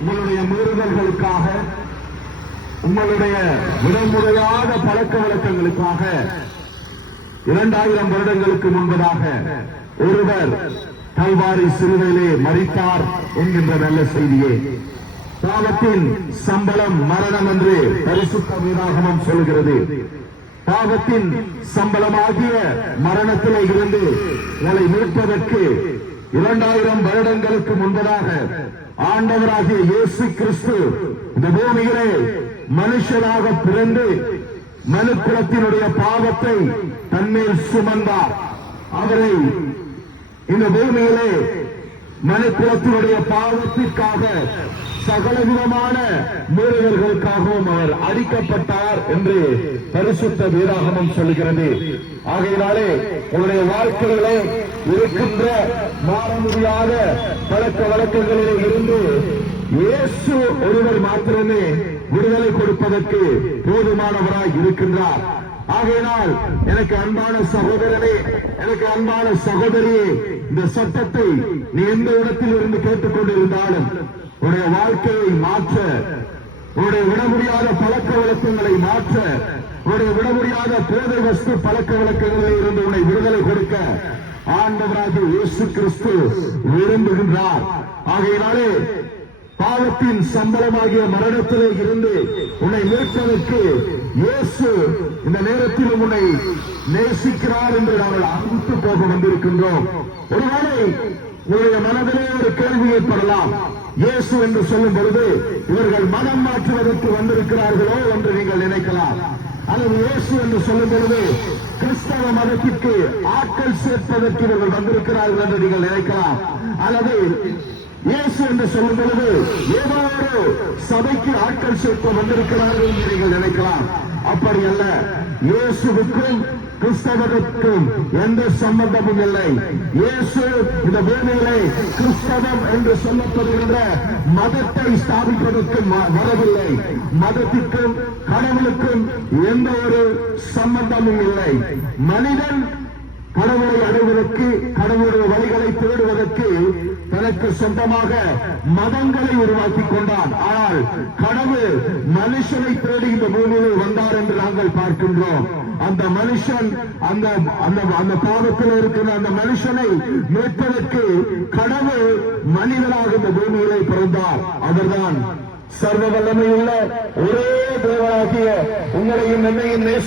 உங்களுடைய மீறுதல்களுக்காக, உங்களுடைய விடமுறையாத பழக்க வழக்கங்களுக்காக 2000 வருடங்களுக்கு முன்பதாக ஒருவர் கல்வாரி சிலுவையிலே மரித்தார் என்கின்ற நல்ல செய்தியே. பாவத்தின் சம்பளம் மரணம் என்று பரிசுத்த வேதாகமம் சொல்கிறது. பாவத்தின் சம்பளமாகிய மரணத்திலே இருந்து உங்களை மீட்பதற்கு 2000 வருடங்களுக்கு முன்பதாக ஆண்டவராகிய இயேசு கிறிஸ்து இந்த பூமியிலே மனுஷனாக பிறந்து மனுக்குலத்தினுடைய பாவத்தை தன்மேல் சுமந்தார். அவரை இந்த பூமியிலே மனுக்குலத்தினுடைய பாவத்திற்காக சகலவிதமான மீறுதல்களுக்காகவும் அவர் அடிக்கப்பட்டார் என்று பரிசுத்த வேதாகமம் சொல்கிறது. ஆகையினாலே உங்களுடைய வாழ்க்கையிலே இருக்கின்ற மாற முடியாத பழக்க வழக்கங்களிலே இருந்து இயேசு ஒருவர் மாத்திரமே விடுதலை கொடுப்பதற்கு போதுமானவராய் இருக்கின்றார். ஆகையினால் எனக்கு அன்பான சகோதரனே, எனக்கு அன்பான சகோதரியே, இந்த சட்டத்தை நீ எந்த இடத்தில் இருந்து கேட்டுக்கொண்டிருந்தாலும் உன்னுடைய வாழ்க்கையை மாற்ற, உன்னுடைய விட முடியாத பழக்க வழக்கங்களை மாற்ற, உன்னுடைய விட முடியாத போதை வஸ்து பழக்க வழக்கங்களில் இருந்து உன்னை விடுதலை கொடுக்க ஆண்டவராகிய இயேசு கிறிஸ்து விரும்புகின்றார். ஆகையினாலே பாவத்தின் சம்பளமாகிய மரணத்திலே இருந்து உன்னை மீட்பதற்கு இயேசு இந்த நேரத்திலும் உன்னை நேசிக்கிறார் என்று நாங்கள் அறிவித்து போக வந்திருக்கின்றோம். ஒருவேளை உங்களுடைய மனதிலே ஒரு கேள்வி ஏற்படலாம். இயேசு என்று சொல்லும் பொழுது இவர்கள் மனம் மாற்றுவதற்கு வந்திருக்கிறார்களோ என்று நீங்கள் நினைக்கலாம். அல்லது இயேசு என்று சொல்லும் பொழுது கிறிஸ்தவ மதத்திற்கு ஆட்கள் சேர்ப்பதற்கு இவர்கள் வந்திருக்கிறார்கள் என்று நீங்கள் நினைக்கலாம். அல்லது இயேசு என்று சொல்லும் பொழுது ஏதோ ஒரு சபைக்கு ஆட்கள் சேர்க்க வந்திருக்கிறார்கள் என்று நீங்கள் நினைக்கலாம். அப்படி அல்ல. இயேசுவுக்கும் கிறிஸ்தவருக்கும் எந்த சம்பந்தமும் இல்லை. இயேசு இந்த பூமியிலே கிறிஸ்தவம் என்று சொல்லப்படுகின்ற மதத்தை ஸ்தாபிப்பதற்கு வரவில்லை. மதத்திற்கும் கடவுளுக்கும் எந்த ஒரு சம்பந்தமும் இல்லை. மனிதன் கடவுளை அடைவதற்கு, கடவுளுடைய வழிகளை தேடுவதற்கு தனக்கு சொந்தமாக மதங்களை உருவாக்கிக் கொண்டான். ஆனால் கடவுள் மனுஷனை தேடி இந்த பூமியில் வந்தார் என்று நாங்கள் பார்க்கின்றோம். அந்த மனுஷன் அந்த பாவத்தில் இருக்கிற அந்த மனுஷனை மீட்பதற்கு கடவுள் மனிதனாக இந்த பூமியிலே பிறந்தார். அவர்தான் சர்வ வல்லமையுள்ள ஒரே தேவனாகிய உங்களையும் என்னையும் நேசி